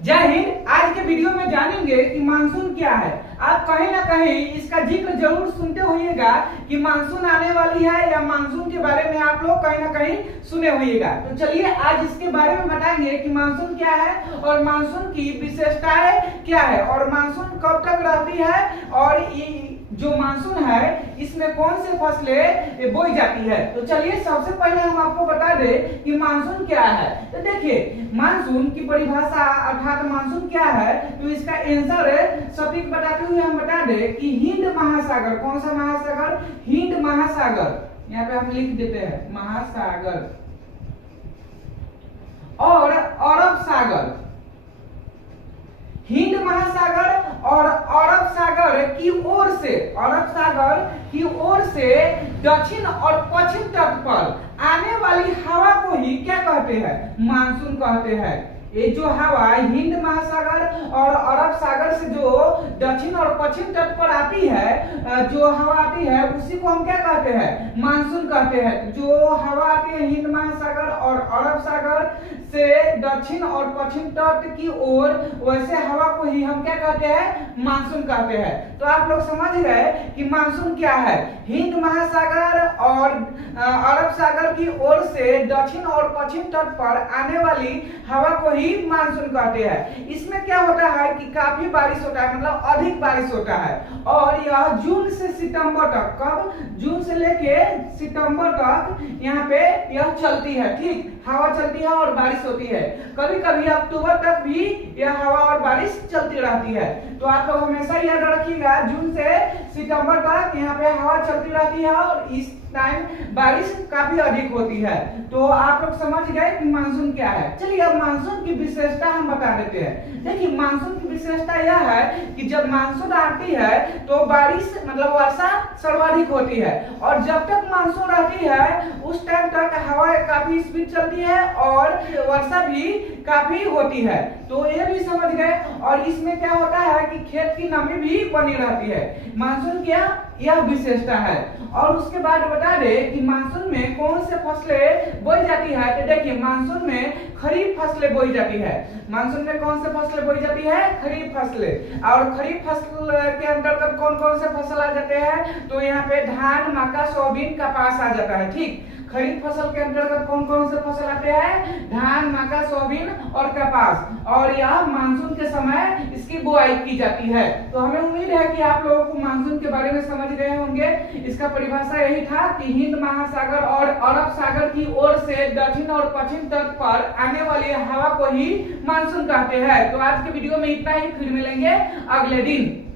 जय हिंद। आज के वीडियो में जानेंगे कि मानसून क्या है। आप कहीं ना कहीं इसका जिक्र जरूर सुनते होइएगा कि मानसून आने वाली है, या मानसून के बारे में आप लोग कहीं ना कहीं सुने होइएगा। तो चलिए आज इसके बारे में बताएंगे कि मानसून क्या है और मानसून की विशेषताएं क्या है और मानसून कब तक रहती है, और जो मानसून है इसमें कौन से फसलें बोई जाती है। तो चलिए सबसे पहले हम आपको बता दें कि मानसून क्या है। तो देखिए मानसून की परिभाषा अर्थात मानसून क्या है, तो इसका आंसर सटीक बताते हुए हम बता दें कि हिंद महासागर। कौन सा महासागर? हिंद महासागर। यहाँ पे हम लिख देते हैं महासागर और अरब सागर। हिंद महासागर और अरब सागर की ओर से, अरब सागर की ओर से दक्षिण और पश्चिम तट पर आने वाली हवा को ही क्या कहते हैं? मानसून कहते हैं। ये जो हवा हिंद महासागर और अरब सागर से जो दक्षिण और पश्चिम तट पर आती है, जो हवा आती है उसी को हम क्या कहते हैं? मानसून कहते हैं। जो हवा आती है हिंद महासागर और अरब सागर से दक्षिण और पश्चिम तट की ओर, वैसे हवा को ही हम क्या कहते हैं? मानसून कहते हैं। तो आप लोग समझ गए कि मानसून क्या है। हिंद महासागर और अरब सागर की ओर से दक्षिण और पश्चिम तट पर आने वाली हवा को ही मानसून कहते हैं। इसमें क्या होता है कि काफी बारिश होता है, मतलब अधिक बारिश होता है, और यह जून से सितंबर तक, कब? जून से लेके सितंबर तक यहाँ पे यह चलती है। ठीक, हवा चलती है और बारिश होती है। कभी कभी अक्टूबर तक भी यह हवा और बारिश चलती रहती है। तो आप लोग हमेशा याद रखिएगा जून से सितंबर तक यहाँ पे हवा चलती रहती है और इस टाइम बारिश काफी अधिक होती है। तो आप लोग समझ गए कि मानसून क्या है। चलिए अब मानसून की विशेषता हम बता देते हैं। देखिए मानसून की विशेषता यह है कि जब मानसून आती है तो बारिश मतलब वर्षा सर्वाधिक होती है, और जब तक मानसून रहती है उस टाइम तक हवा काफी स्पीड चलती है और वर्षा भी काफी होती है। तो ये भी समझ गए। और इसमें क्या होता है कि खेत की नमी भी बनी रहती है। मानसून क्या यह विशेषता है। और उसके बाद बता दे कि मानसून में कौन से फसलें बोई जाती है। तो देखिए मानसून में खरीफ फसलें बोई जाती है। मानसून में कौन से फसलें बोई जाती है? खरीफ फसलें। और खरीफ फसल के अंतर्गत कौन कौन से फसल आ जाते हैं? तो यहाँ पे धान, मक्का, सोयाबीन, कपास आ जाता है। ठीक, खरीफ फसल के अंतर्गत कौन कौन से फसल आते हैं? धान, मक्का, सोयाबीन और कपास। और यह मानसून के समय इसकी बुआई की जाती है। तो हमें उम्मीद है कि आप लोगों को मानसून के बारे में समझ गए होंगे। इसका परिभाषा यही था कि हिंद महासागर और अरब सागर की ओर से दक्षिण और पश्चिम तट पर आने वाली हवा को ही मानसून कहते हैं। तो आज के वीडियो में इतना ही, फिर मिलेंगे अगले दिन।